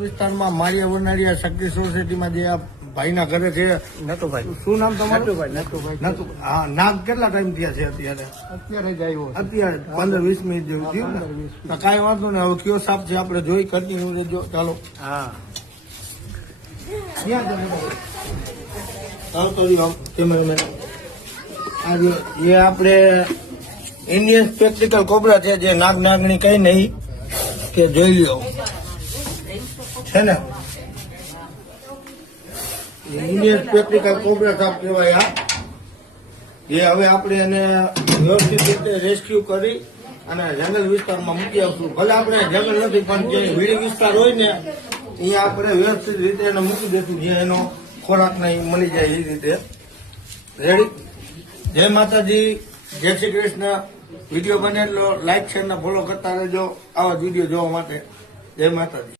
વિસ્તારમાં માળિયા વરનાળિયા શક્તિ સોસાયટીમાં જે આ ભાઈના ઘરે છે નટુભાઈ. શું નામ તમારું? નટુભાઈ. નતું. હા, નાગ કેટલા ટાઈમ થયા છે અત્યારે? અત્યારે જ આવ્યો છે. અત્યારે 15-20 મિનિટ જેવું થયું ને? તો કાંઈ વાંધો નહીં. હવે કયો સાપ છે આપણે જોઈ કન્ટિન્યુ રહેજો. ચાલો. હા. ક્યાં જશે? આવતો રહ્યો કેમેરામેન. આ જો એ આપણે ઇન્ડિયન સ્પેક્ટિકલ કોબરા છે, જે નાગ નાગણી કઈ નહીં કે જોઈ લ્યો છે ને. ઇન્ડિયન સ્પેક્ટિકલ કોબરા સાપ કહેવાય આ. જે હવે આપણે એને વ્યવસ્થિત રીતે રેસ્ક્યુ કરી અને જંગલ વિસ્તારમાં મૂકી આવશું. ભલે આપણે જંગલ નથી પણ જે વીડી વિસ્તાર હોય ને અહીંયા આપણે વ્યવસ્થિત રીતે એને મૂકી દઈશું, જ્યાં એનો ખોરાક નહીં મળી જાય એ રીતે. રેડી? જય માતાજી, જય શ્રી કૃષ્ણ. વિડીયો બને એટલો લાઈક શેર ને ફોલો કરતા રહેજો આવા વિડીયો જોવા માટે. જય માતાજી.